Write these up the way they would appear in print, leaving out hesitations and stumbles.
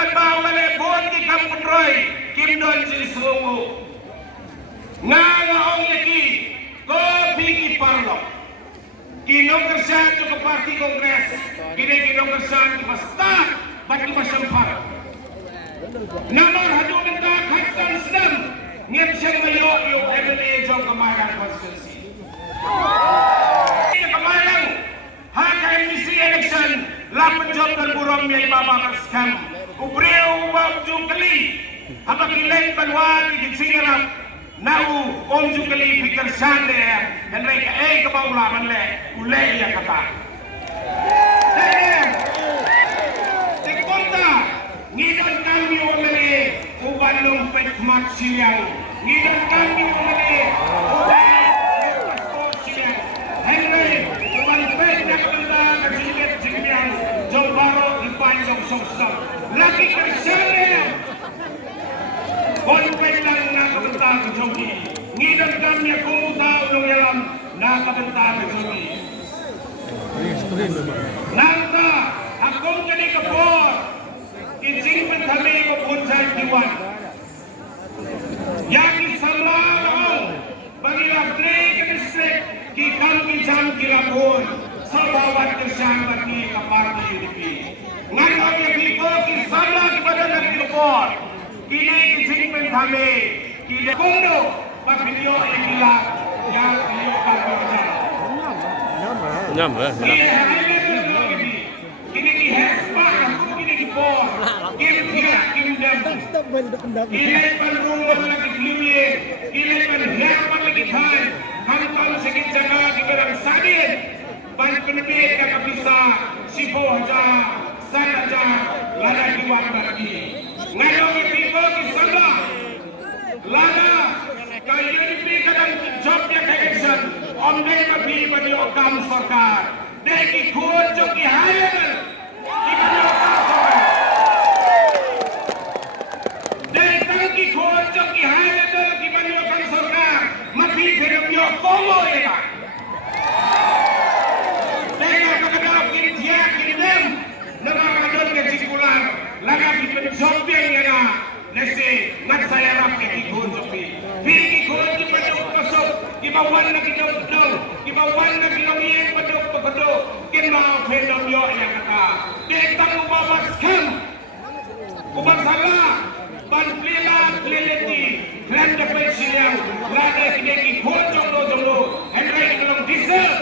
dapat bau malebon di Kampung Roy Kim Don si Sungu ngaong yaki kopi ki parlo kinong kersan ke parti kongres kini kinong kersan ke pasta bagi masyarakat nomor hadu minta Hasan Islam ngem siyang mayo yung MLA jong Kamarang Constituency Kamarang haka emisi election lapan jom dan burong may babakaskan ubreo wab jungkali habang ilan panwali gitsingarap nau om jungkali pikir sande dan mereka kebaulaman le ulay ya kata tekonta ngidon kami umeli ubalong pekmat siyang ngidon kami umeli ubalong siyang henry uban pekmat benda kecilnya jengbiang jolbaro dipanjang sosok lagi kerjanya konpek lang nakabenta ke jogi ngidon kami kumuta ulong yalam nakabenta ke jogi nangka akong jadi kepor izin kami kepunjai kiwan yang disamlang bagi lakri ke distrik ki kami jam kilapun sebawat kerjaan bagi keparti UDP ngangau yang diko ki samlang kepada negeri kepor kini izin kami kini kundo pagpilyo yang gila yang pilyo kapolja kini di hespak kini di por kini tidak kini dam kini panrungan lagi keliwi kini panhiapan lagi thai hantam sikit jaga di berang sadin pan penebit kakak bisa sipo aja san aja lada kiwan bagi ngayong ipiko kisala lada kayu dipikadang job yang election omdeng mapi bagi okam sarkar deki kuat joki hayan ibani okam sarkar deki kuat joki hayan ibani okam sarkar mapi beremyo komo ega dengan kakadap kini dia kini dem nangakadon ke sikular laga pipen jompeng ega nasi ngat saya rap ke kuat joki pigi kuat di pada ukasok kibawan na kinong kibawan na kinongin padok pagkado kinmao pendam yo yang kata kitang ubabaskan ubasala panplila kliliti klenda pensiang lade kineki hojong do jonglo henry kinong diesel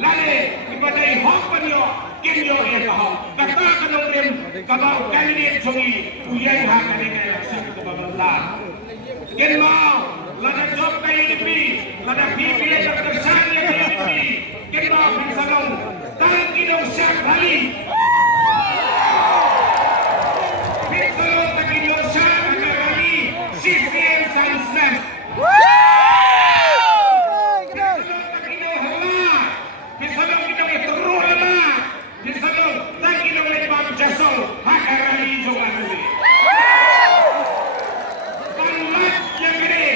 lade ibadai hopan yo kinyo ya kaho kata kanong rim kabau candidate songi uyay ha kanina election ko babala kinmao lada job kayo UDP lada pipili ng tersangka kayo UDP kita pinsanong tangki ng siya kali pinsanong tangki ng siya kali CCM Science Lab pinsanong tangki ng hala pinsanong kitang ituro hala pinsanong tangki ng lepang jasol hakarali jong anuli panlat yang gede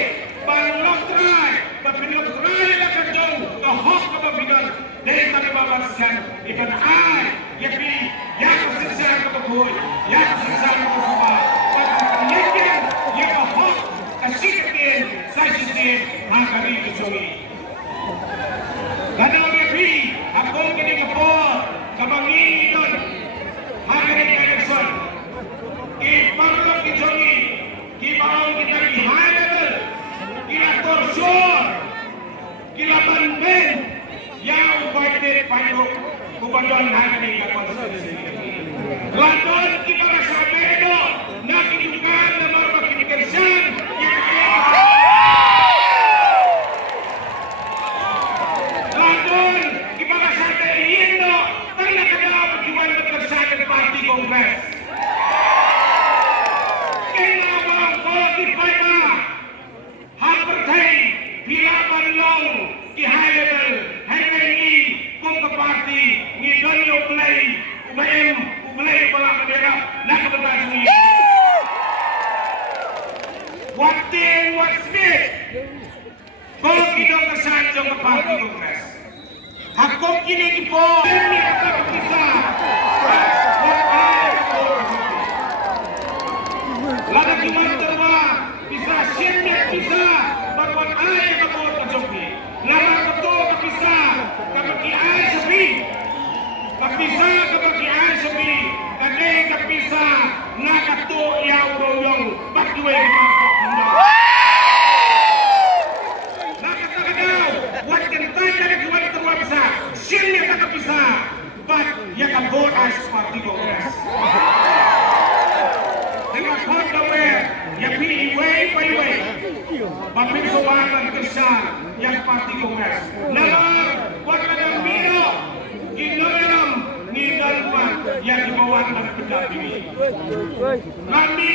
panlok try lah kerjong tohok kebabidan dari tadi babaskan ikan ay yapi yang sesar ketukuy yang sesar ketukuy penyakitan yang tohok kasihkan sajisin hakari kecuali kadang yapi aku kini kepor kabangini don hakari election iparlok kecuali kibau kita dihayal kila torsor kila banben yang ubade payo kubadan hangani kakonstitusi ladon kibara sabedo nakidukan na mapakikersan ladon kibara sabedo tanah kada kiwan bekersan ke parti kongres kenawang ko kipaya hapertai bila panlong kihayabal henry kung kaparti ni donyo play umayem pala kadera nakabatas ni watin wasbit kung kinong kasan jong kaparti kongres hakong kinikipo ini akan bisa Laga kiman terwa bisa shirnya bisa barwan ay kabut kajoki. Lama ketua kapisa kapaki ay sabi. Kapisa kapaki ay sabi. Kade kapisa nakato yaw royong bakwe kapakunda. Nakatagadaw wat kentay na kiwan terwa bisa shirnya kapisa. But ya kabut ay party Congress. Dengan kota yang piiway paiway Bapin sobangan kesan yang parti Kongres nalar warga dan mino ginoram ngidalpan yang dibawa ng pendampingi kami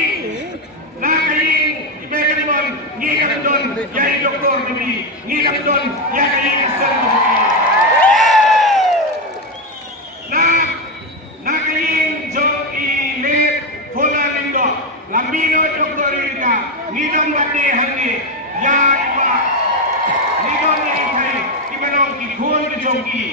nakaying ibigay doon ngigam doon yay doktor kami ngigam doon yakaying isang nakaying jo ilit fola lindo lamino doktor ika nidang wate hangi ya iba nidang ni ikai ibanong kikun ke jongki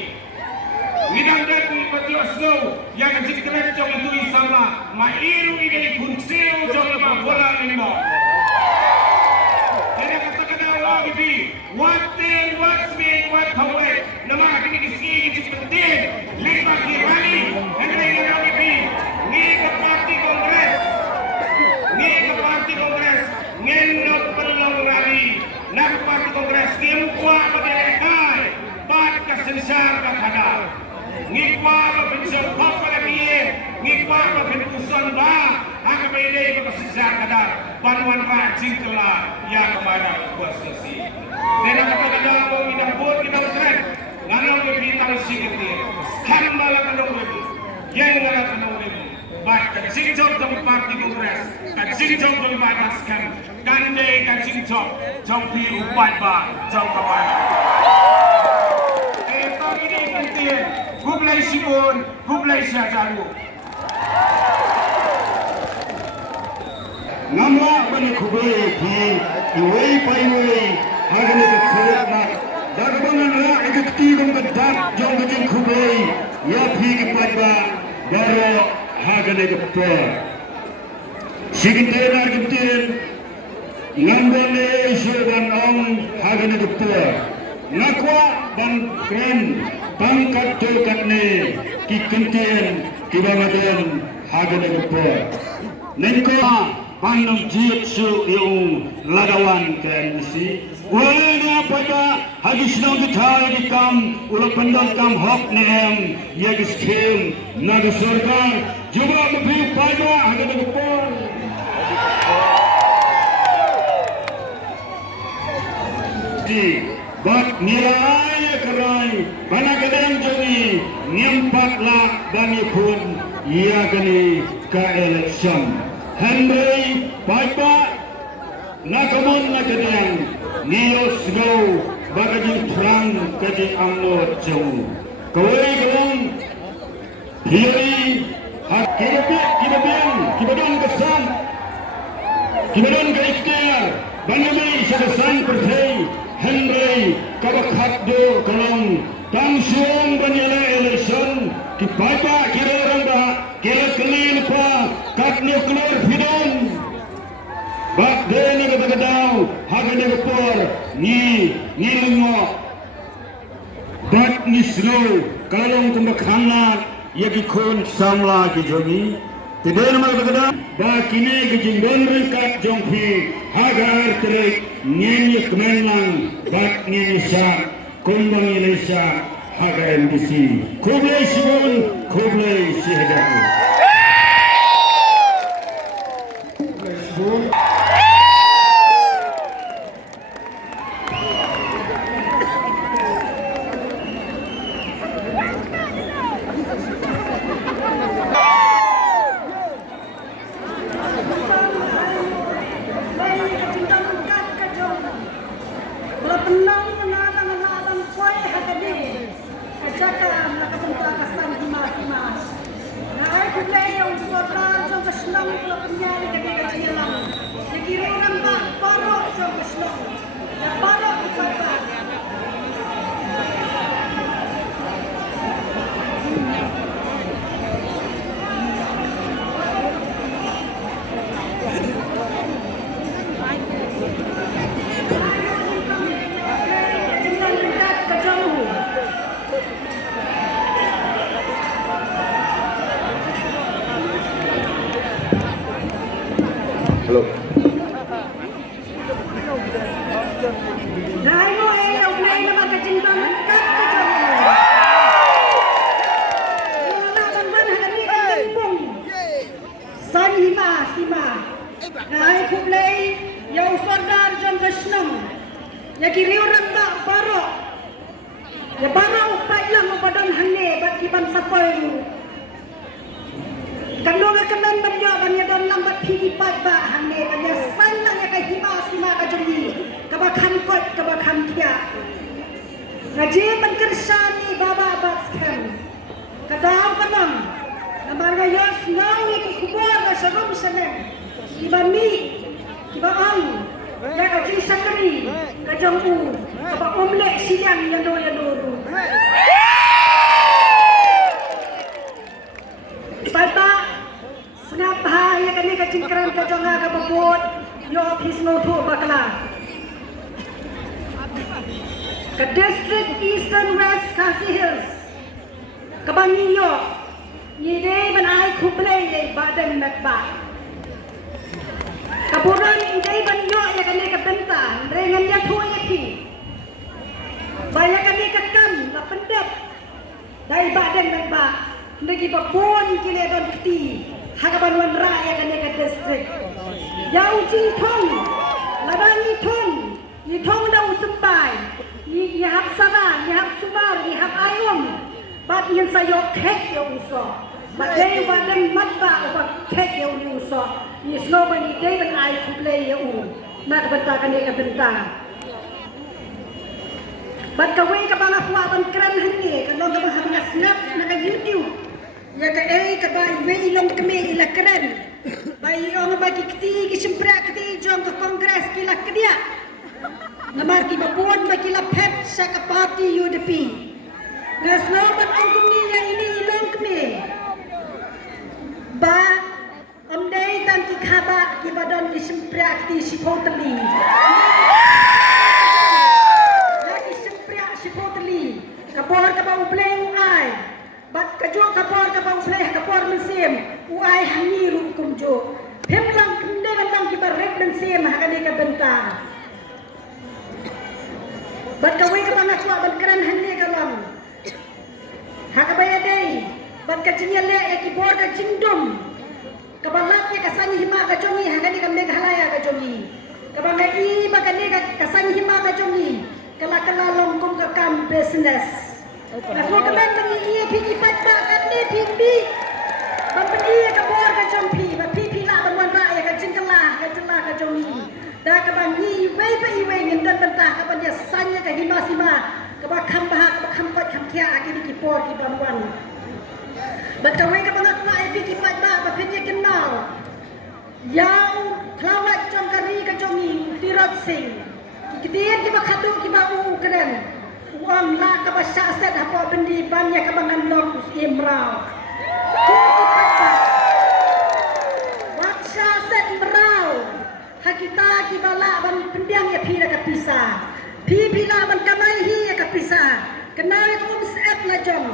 nidang datu ipatio snow yang jikret jong itu isama mairu ide kunseo jong ma fola lindo kaya kata-kata lagi di wate watsmi wat hawe nama kini kisi penting lima kirani henry lagi di ni ke parti Kongres ni ke parti Kongres ngenok perlong lari nak parti Kongres kimkwa madekai bat kasensar kakada ngikwa mabinsol papa labiye ngikwa mabinkusan ba haka pwede kasensar kada banwan ba jingkala ya kepada kuas nasi dan kapagada mo inabot kinawtren nganaw ibitang sigatir skandal kanong webi yang ngala kanong webi bat kajingjob jong parti Kongres kajingjob jong ibataskan kande kajingjob jong pi upat ba jong kapan ito ini penting gublay sibon gublay siya jaru ngamla bani kubai di iway paiway hagan ke khulak mak dagbangan ra ikti gum gadak jong gajing kubai ya phi ki patba daro hagan ke por siginte nar gimtin ngambone shoban ong hagan ke por nakwa dan kren pangkat tokatne ki kenten ki bamaden hagan ke por nengko panam jitsu yung lagawan kan si wala na pada hagis nang gitay di kam ulah pandang kam hok nem yagis kim naga surga juba mapi pada ada negepon di bat nilai kerai bana kadang joni nyempatlah bani pun ia gani ka election Henry Paipa Nakamon Nakadang Nios Go Bagajing Trang Kajing Amno Jong Kawai Gawang Hiri Hak Kibadan Kesan Kibadan Kaiktiar Banamai Sadasan Perthai Henry Kabakhat Do Kalong Tangsyong Banyala Election Kipaipa Kira Orang Dah Kira Kelil Pa kat nuklear fidon bak deni kata-katau hagan ekor ni lungo bat ni slow kalong kumbakhangat yagi kon samla ki jogi teden mag kata ba kini gijing don ringkat jongpi hagar trek nyen kmenlang bat ni sa kumbang Indonesia haga MDC kublai sibon kublai sihadaku Salud. Dahil mo ay ugnay na magkajimbang kakajong. Wala man hanggang ikalimbong. San hima sima. Dahil kublay yaw sordar jong gasnong. Yakiriw ragda baro. Ya baro upay lang upadon hane bat kiban sapol mo. Kalau nak kenal beliau, beliau dan lambat hidup bah hanya beliau sanang yang kahima sima kajuli, kebakan kot kebakan kia. Ngaji berkerja ni baba abaskan. Kadang kadang, namanya yos nangi kikubar rasarum seneng. Kiba mi, kiba ang, yang kaji sakri, kajang u, kaba omelette siang yang dulu. Bapa, senap bahaya kami kecingkran kejonga kebebut, yo office notu bakla. Ke district Eastern West Khasi Hills, kebangiyo, nyide benai kublai ye badan nakba. Keburan ide banyo ya kami kebenta, dengan dia tu ye pi. Banyak kami kekam, lapendap, dari badan nakba. Lagi babon kini don keti hakaban wan raya kan ke district yau jing thong labangi thong ni thong dau sembai ni hab sara ni hab sumar ni hab ayum bat yen sayok kek yo uso bat dei wadam matba obat kek yo uso ni snoba ni dei ban ai kuplay yo nak benta kan ke benta bat kawai ka banga puaban kran hangi kalau ka banga snap na YouTube ya ka ka bai wei long kami ila kran bai ong bagi keti ki semprak keti jong ke kongres ki la kedia namar ki bapuan bagi la pet sa ka party UDP ngas no bat ong kumi ya ini long kami ba om dei tan ki khaba ki badon ki semprak keti si potli ya ki semprak si potli kabor ka ba ubleng ai bat kajok kapor kapang pleh kapor mesim uai hangi rukum jo hemlang kende lang kibar rek mesim hakane ka benta bat kawai ka bang aku ban kran hanne kalam hakabaya dei bat kajinya le ekibor ka jingdum kabalat ya kasani hima ka jongi hakane ka meghalaya ka jongi kabang ai bakane ka kasani hima ka jongi kala kala longkum ka kam business Asal kemen beri pergi pada kami pergi, beri kabur ke jompi, pergi lah berwan raya ke jengkelah ke jompi. Dah kebangi, wei ngendan bentah kapan dia sanya ke hima sima, kebak kambah, kebak kampot kamkia akhir dikipor di berwan. Berkawai kebangat raya pergi pada, pergi kenal. Yang kelawat jongkari ke jompi, Tirot Singh. Kemudian kita khadu kita keren. Uang nak ke pasal set apa bendi banyak kebangan long imrau. Waksa set imrau. Hakita kibala ban pendiang ya pira ke pisah. Pila ban kamai hi ya ke pisah. Kenal itu set la jong.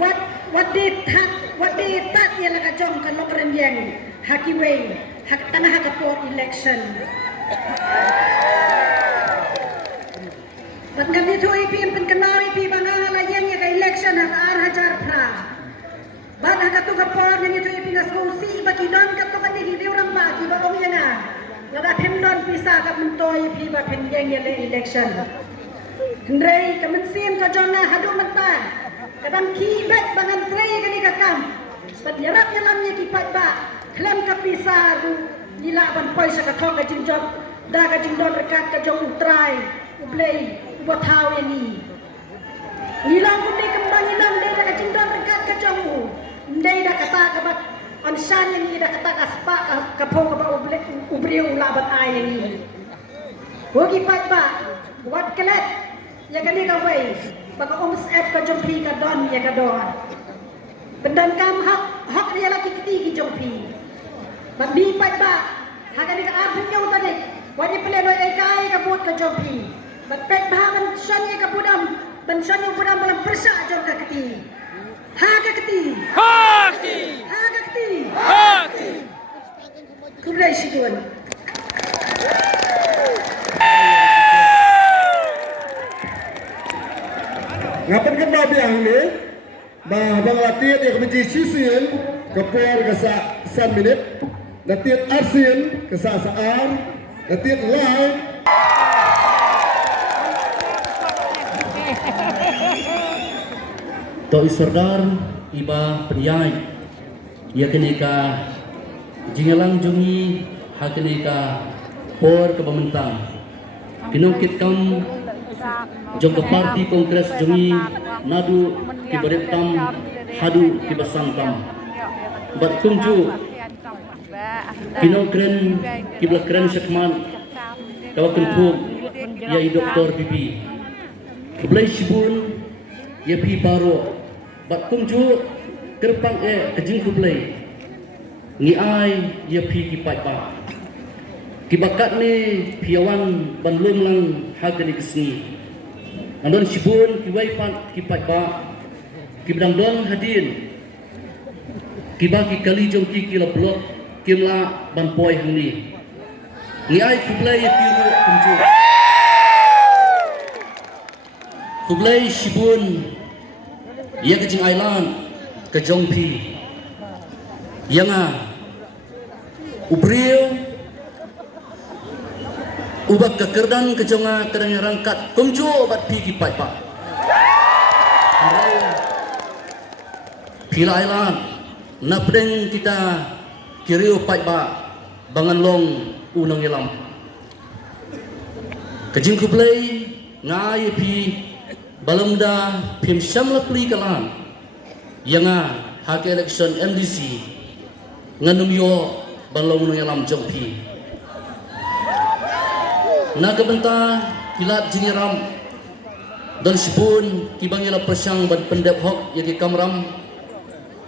What did that ya la jong kan lo remyeng. Hakiwei hak tanah hak port election. Bat kami tu IP penkenal IP bangang layan ya ke election hak hajar pra. Bat hak tu kapor ni tu IP ngaskosi bagi don kat tu kan di orang bagi ba om yana. Laga pendon pisah kat mentoi IP ba penyeng ya le election. Ndrei kemensim ka jona hadu mata. Kadang kibet bangan trei kani kakam. Bat yarap yalamnya kipat ba. Klem ka pisah nila ban poisa ka thok ka jinjob. Da ka jindon rekat ka jong utrai. Ublei buat tahu ini. Hilang pun dia kembang hilang dia dah kacindang dekat kacangmu. Dia dah kata kebat ansan ini dah kata kaspak kapong kebat ubri ulabat air ini. Bagi pat buat kelet ya kani kawai baka sep ka jompi ka don ya ka don. Pendan kam hak dia lagi keti jompi. Bagi pat hakani ka arpunya utane. Wajib peleno kai ka buat ka jompi. Bapak bahaman sanya ke budam, dan sanya budam dalam persak jom ke keti. Ha ke keti. Ha ke keti. Kurai sidun. Ngapan kan biang ni, bang latih yang menjadi sisian kepor kesa 1 minit, latih arsin kesa saar, latih live. To isordar iba peniyay ia kenika jingalang jungi hakenika por kepementang kinungkit kam jong ke parti kongres jungi nadu kibaretam hadu kibasantam bat kumju kinongkren kiblakren sekman kawakan thum yai doktor bibi keblai shibun ya pi baro bat kumju kerpang kejing kublai ni ai ya pi kipai ba kibakat ni piawan banlum lang hagani kesni andon shibun kiwai pan kipai ba kibdang dong hadin kibaki kali jong kila blok kimla ban poi hangni ni ai kublai ya piru kumju kublai shibun ia kejing island kejong pi yang ubril ubak kekerdan kejonga kedang rangkat kumjo bat pi kipai pak pila island napdeng kita kiriu pai ba bangan long unang yelam kejing kublai ngai pi balamda pim syamla pli kalan yang hak election MDC nganum yo balong nang alam jongpi na kebenta kilat jiniram dan sipun kibangila persang ban pendep hok yaki kamram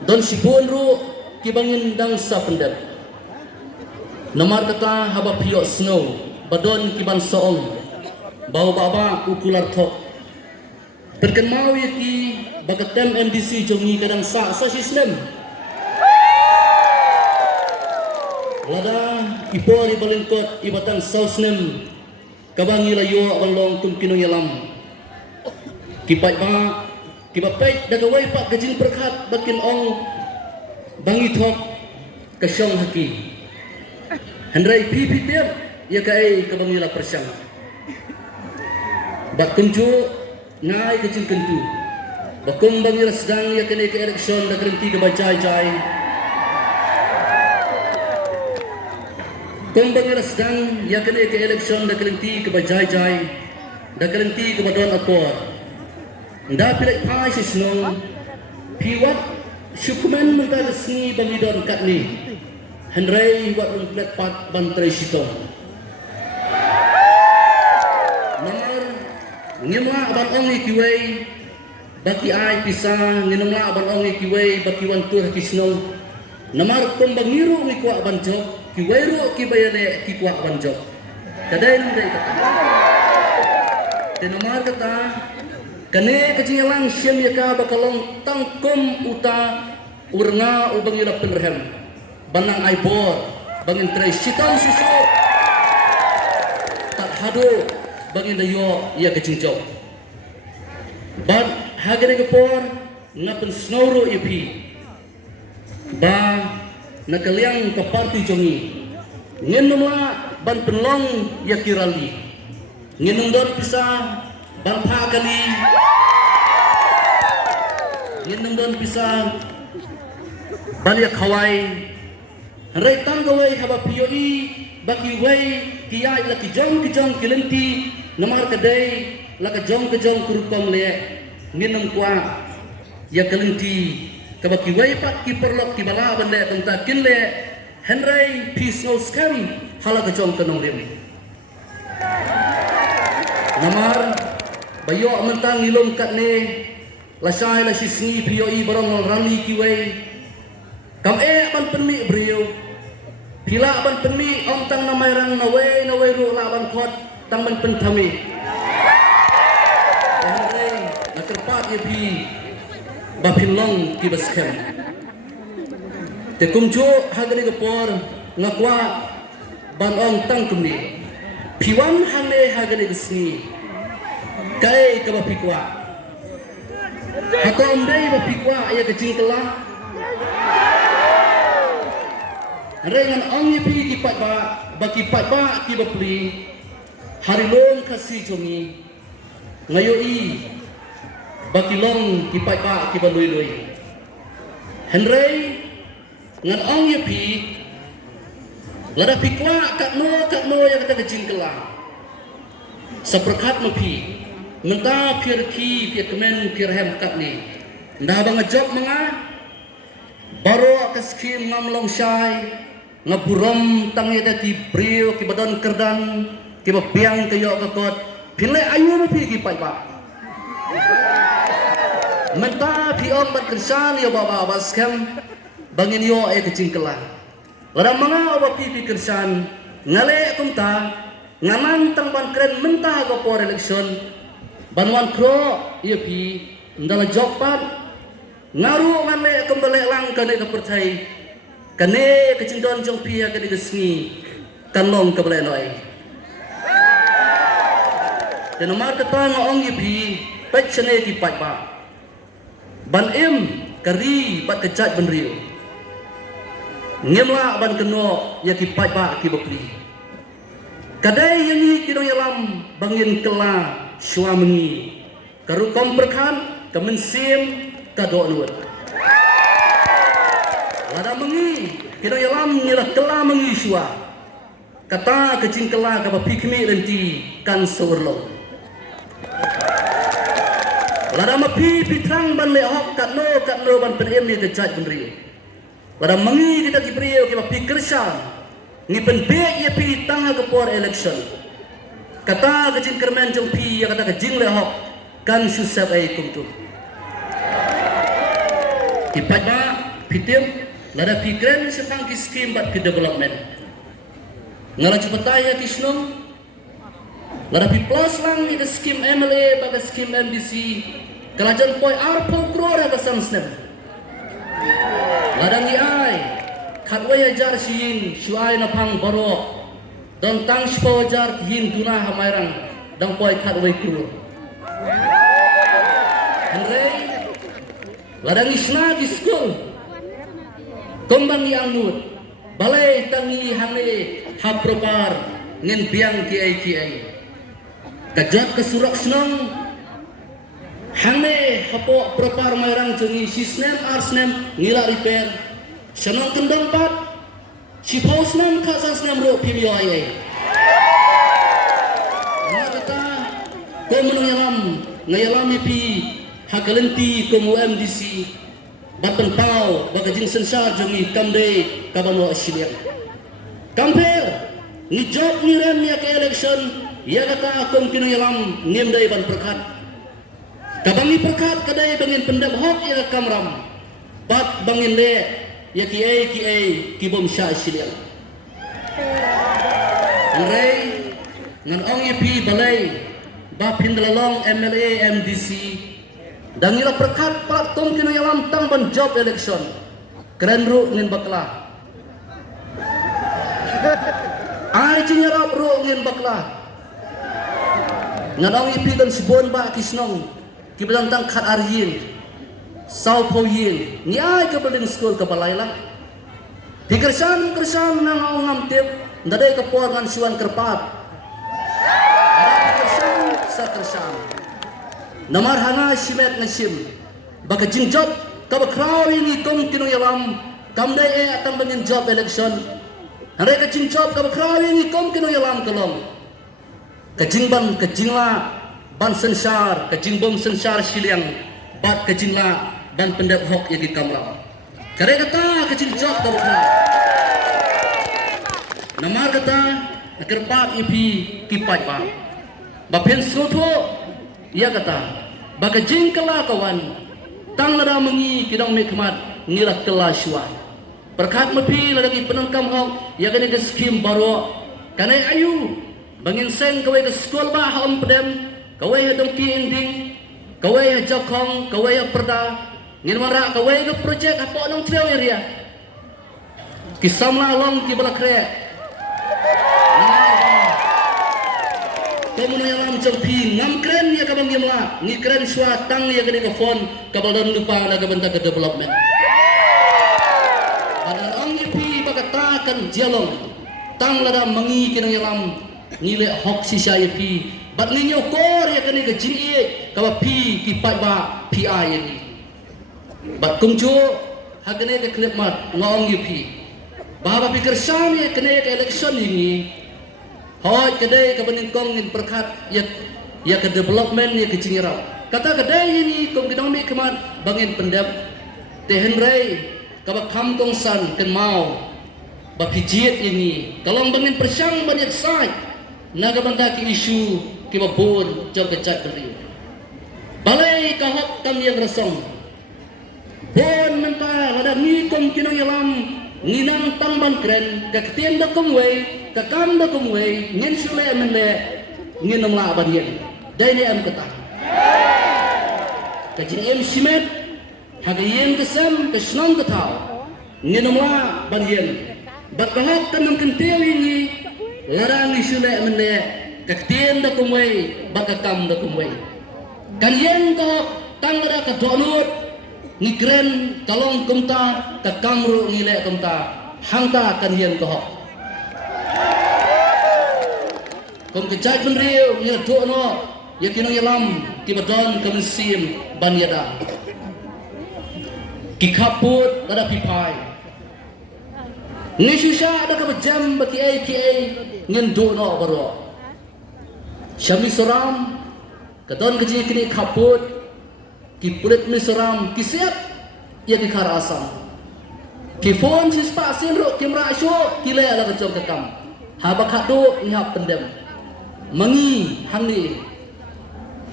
dan sipun ru kibangin dang sa pendep namar kata haba pio snow badon kiban soong bau baba ukular thok terkenal yaki bakatem MDC jongi kadang sa sistem lada ipor ibalengkot ibatan sausnem kabangi layo balong tumkinong yalam kipai ba kibapai dagawai pak gajing perkat bakin ong bangi thok kasyong haki handrai pipitir ya kai kabangi la persang bakunju ngai gajing kentu bakum bangi sedang ya kene ke election da kerenti ke bajai-jai kum bangi sedang ya kene ke election da kerenti ke bajai-jai da kerenti ke badon akor nda pilek pai sisno piwat syukman mental sni bangi don katni hendrai wat umplet pat bantre sito nomor ngimwa abang ongi kiwei baki ai pisah nginumla aban ongi kiwei baki wantur kisno namar pembangiru ni kuak banjok kiweiru kibayane ki kuak banjok kadain dai kata tenamar kata kane kejingalang siam yaka bakalong tangkum uta urna ubangila penrehem banang aibor bangin trai sitam susu tak hadu bangin dayo ia kejingjok bad hagere gepor ngapen snowro ipi ba nakaliang ke parti jongi ngenumla ban penlong yakirali ngenum don pisah ban phakali ngenum don pisah ban yak hawai reitan gawai haba pioi baki wei kiai la kijong kilenti namar kedai la kijong kurukong le nginam kwa ya kelenti kabaki wai pat ki perlok ki bala bende tenta kinle henry pisau sekali hala kejong kenong lim namar bayo mentang ilum kat ne lasai la sisni pioi barong rali ki wai kam ban penmi brio pila ban penmi om tang namai rang nawai ru la ban khot tang ban pentami terpat ya bi bapilong ki baskem te kumjo hagani gapor ngakwa ban ong tang kumni piwan hane hagane gisni kai ka ba pikwa hatom dei ba pikwa ya ke jingkela rengan ong ye pi ki pat ba ki pat ba ki ba pli hari long kasi jongi ngayo i ba ki long ki pat ba ki ba lui lui henrei ngan ong ye pi lada pikwa kat no yang kata kecing kelah seperkat mepi menta pirki pir kemen pir hem kat ni dah bang job menga baru ke skim ngam long syai ngaburom tang ye ti brio ki badon kerdan ki biang ke yo kot pinle ayu mepi ki pai ba menta pi om bat kersan yo baba baskem bangin yo kecing kelah lada mga awak pipi kersan ngale kumta ngaman tang ban keren mentah go por election banwan kro iya pi ndala jokpat ngaru ngale kembali lang kane ka percai kane kecindon jong pi ka digesni kanong ka bale noi tenomar kata ngong iya pi pet chene ki pat ba ban kari pat kejat ban riu ngemla ban keno ya ki pai ba ki bokli kadai yang ni kidong yalam bangin kela suami karu komperkan kemensim kado nuat lada mengi kidong yalam ngira kela mengi sua kata kecing kela ka pikmi renti kan sorlo lada mapi pitrang ban le hok katno ban penem ni kejat benri pada mengi kita kipriyo kita pikirsan ni penbek ye pi tang ke por election kata kecing kermen jong pi kata kejing le hok kan susah ai kumtu ipada pitim lada pikiran sepang ki skim bat ki development ngala cepataya kisnong lada pi plus lang ni skim MLA baga skim MDC kalajan poi arpo krore ka samsnem ladang ai khatway jar sin shuai na phang baro don tang spo jar hin tuna hamairang dang poi khatway kru henrei ladang isna di school kombang yang nut balai tangi hane hapropar ngen biang ki kajak kesurak senang hane hapo propar mairang jongi sisnem arsnem ngila repair senang kendang pat siposnem kasasnem ro pilio ai ngata ko menunyalam ngayalam pi hakalenti ko MDC batan pau bagajing sensar jongi kamde kabano asyliang kamper ni job ni rem ya ke election ya kata akom kinunyalam ngimdai ban perkat kabangi perkat kadai bangin pendam hok ya kamram bat bangin le ya ki bom sha siliang rei ngan ong pi balai ba pindalalong MLA MDC dangila perkat pat tom kino yalam tang ban job election keren ru ngin bakla ai cinyarap ru ngin bakla ngan ong pi dan sibon ba kisnong kibalang tang khat aryin sau po yin ni ai ka building school ka balailang dikersan nang ngam tip ndadai ka por ngan suan kerpat dikersan sa kersan namar hanga simet ngasim baka jinjob ka bakrawi ni kom kinong yalam kamdai atang bangin job election hare ka jinjob ka bakrawi ni kom kinong yalam kalong kajingban kajingla ban sensar kajing bom sensar siliang bat kajingla dan pendek hok yang dikamlam kare kata kajing job tabukna namar kata kerpat ipi kipat ba bapen soto ia kata bagajing kala kawan tang lada mengi kidang mekmat ngilah kala syua perkat mepi lagi penangkam hok ya kene ke skim baro kanai ayu bangin seng kawai ke skol ba hom pedem kawai dongki ending kawai jakong kawai perda ngin mara kawai ke projek apa nong trail area kisamla long ki bala krek kamu yang jampi ngam keren ya kabang yamla ni keren shwa tang ya kene ka phone kabalan lupa na kabanta ka development adan ang yipi bakatakan jalong tang lada mangi kinang yalam nile hok si yapi bat ninyo kor ya kene ka jinye ka pi ki pat ba pi a yani bat kungjo hagane ka klip mat ngong yipi baba pikir syam ya kene ka election ini hoi kedai kabaningkong in perkat ya ke development ya ke cingirau kata kedai ini kong kidami kemat bangin pendap tehen rei kabak kam kong san ken mau bapijiet ini kalong bangin persyang banyak sai naga banda ki isu ki babon jog kecak beri balai kahok kam yang resong bon menta ada ni kong kinang yalam nginang tangban kren kaktian da kong wei kakam da kong wei ngin sule menle ngin namla abadian dai ne am kata kajin em simet hagayen kesam kesnong katau ngin namla badian bakahak kanam kentel ini larang ni sule menle kaktian da kong wei bakakam da kong wei kan yen ko tangara ka donut ni kren kalong kumta kakamru ngile kumta hangta kan yen ko kung kejat menriu ya dono ya kinong yalam ki badon kemensim banyada ki kaput ada pipai ni susah ada ka jam baki ai ki ai ngen dono baro syami soram kadon keji kini kaput ki pulit mi soram ki siap ya ki karasam ki phone si spa sinro kimra syo ki le ala kecok kekam habakado ni hap pendem mangi hangni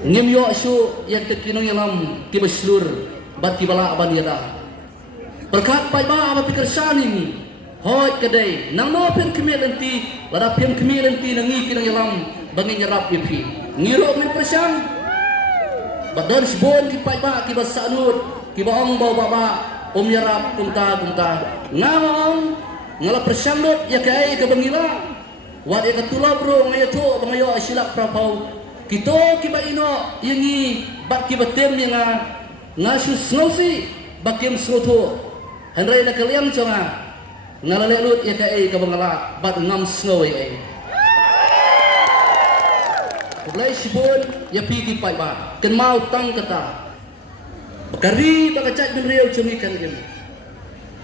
ngem yo syu yang tekinong yalam ki beslur bat ki bala aban yada berkat pai ba apa pikir sani ni hoi kedai nang no pen kemel enti lada pen kemel enti nangi kinong yalam bangin nyarap yepi ngiro min persang badon sbon ki pai ba ki basanut ki baong bau baba yarap kunta ngamong ngala persang lot ya kai ke bangila wat ya katula bro ngayo to bangayo silak prapau kito kiba ino yangi bat kiba tem nga ngasu snosi bakim snoto hanrai na kalian conga ngalale lut ya kai ka bangala bat ngam snowi ai Kublai sibun ya piki pai ba ken mau tang kata bakari bakacat menriau cumi kan gem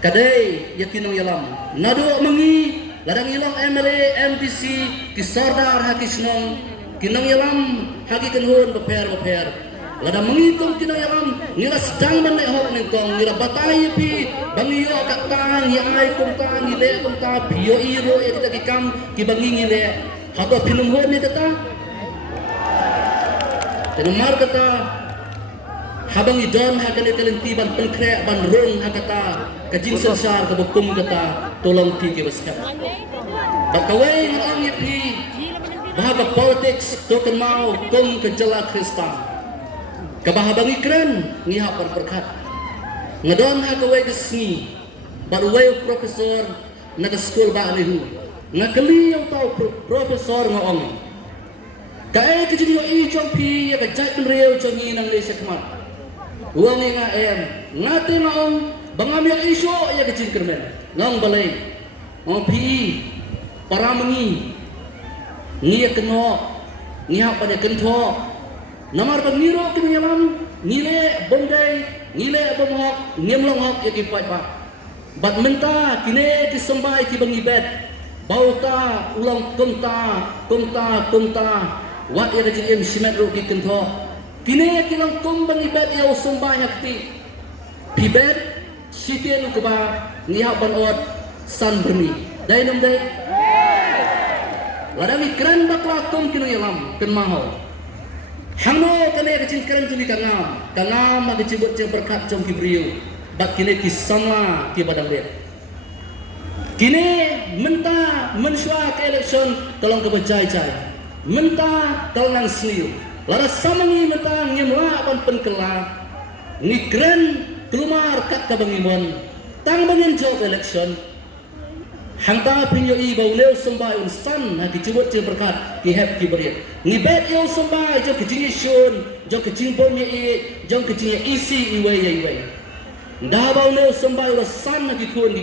kadai yakinong yalam nado mangi ladang ilang MLA MPC kisardar hakisnong kinong yalam haki kenhun beper ladang mengitung kinong yalam nila sedang menai hok nengkong nila batai pi bangiyo katang ya ai kumtang ile kumta bio iro ya kita kikam kibangi ngile hato pinumhon ni tata tenumar kata habang idon hakan italintiban pengkreak ban rung hakata kajing sensar kebukum kata tolong tiki baskap bakawai ang yipi bahaba politics token mau kong kejala Krista kabahabang ikran ngihapar berkat ngadon hakawai kesni baruway profesor naga school ba alihu ngakali yang tau profesor ngong kaya kejadiyo ijong pi ya kajat menriau jongi nang lesya kemat uang nga ngate maong bangami isu ya kecil kermen nang balai ngong pi para mengi ngia keno ngia pada kento namar pangiro kini yalam ngile bondai ngile bomhok ngemlong hok ya kipat ba bat menta kine disembai ki bangibet bauta ulang kumta wat ya kecil simet ro ki kento kini kilang kumbang ibad ya usumbah yakti pibet sitian kuba nihak banot san berni dai nom dai ladang ikran bakla kum kino yalam ken maho hangno kane kecil keren tuli kangam ag cibut ce berkat jom kibriu bak kini kisama ki badang dia kini menta mensua ke election tolong kebejai menta tolong sniu lara samangi mentang nyemla ban penkela ngikren kelumar kat kabangimon tang bangin job election Hangta pinyo i bau leo sambai un san ha ki chubut je berkat ki hep ki berit. Ni bet yo sambai jo ki jingi shun, jo ki jing bom ye i, jo ki jingi isi iwe ye iwe. Da bau leo sambai un san ha ki kun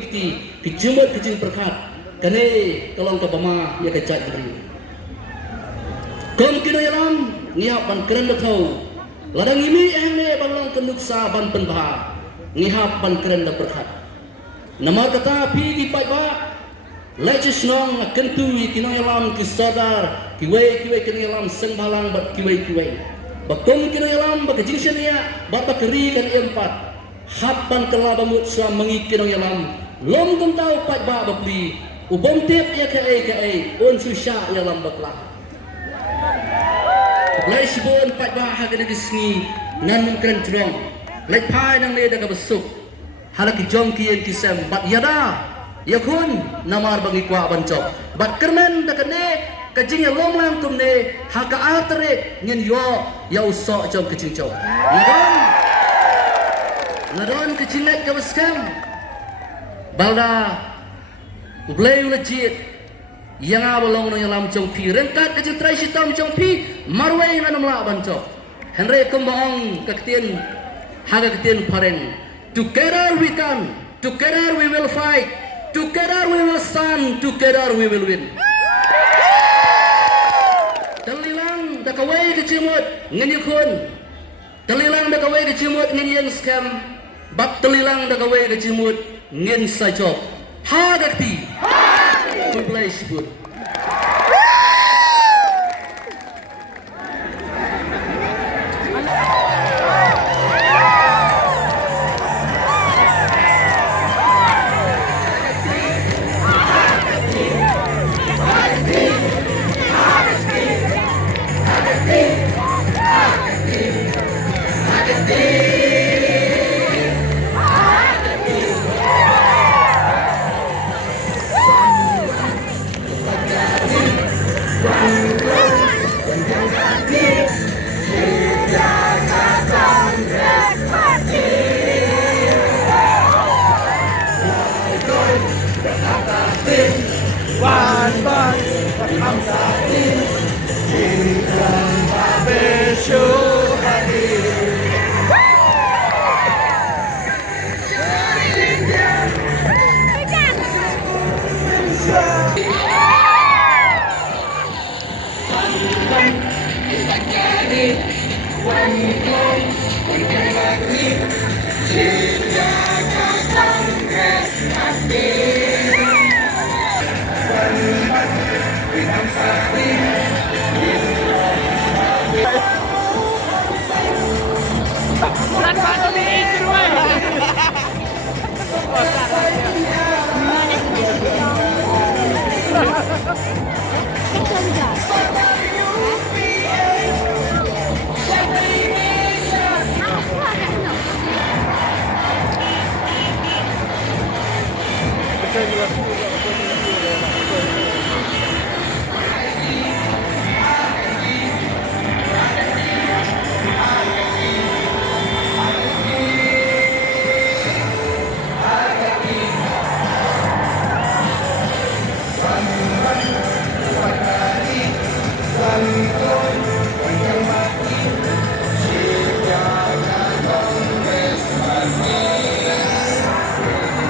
ki chubut ki jing berkat. Kane tolong ke bama ya ke chat beri. Kom kino yalam ngihap ban keren da thau. Ladang imi ene balang kenuksa ban penbah. Ngihap ban keren da berkat. Namar kata pi ki pai ba Lecis nong kentu kino yalam ki sadar kiwe kino yalam sengbalang bat kiwe bakum kino yalam bak jingsya niya bat bakeri kan empat hapan kala bamut sa mengi kino yalam lom kum tau pat ba bakli ubom tip ya ka un susya yalam bakla lai sibon pat ba ha kena disngi nan mun kren trong lai pai nang le da ka besuk halak ki jong ki en ki sem bat yada yakun namar bagi kwa bancok bat kermen dakane kajing ya lom lang tumne haka atre ngin yo ya usok jom kecing cok nadon kecing net ka baskam balda ublay ulajit yang abalong no yalam jong pi rengkat kecing trai sitam jong pi marway nanam la bancok henry kembang kaktin haga kaktin pareng together we can together we will fight. Together we will stand, together we will win. Talilang da kaway ke cimut ngin yakun. Talilang da kaway ke cimut ngin yang scam. Bak talilang da kaway ke cimut ngin sajok. Ha dakti. Ha. Play sebut. Kita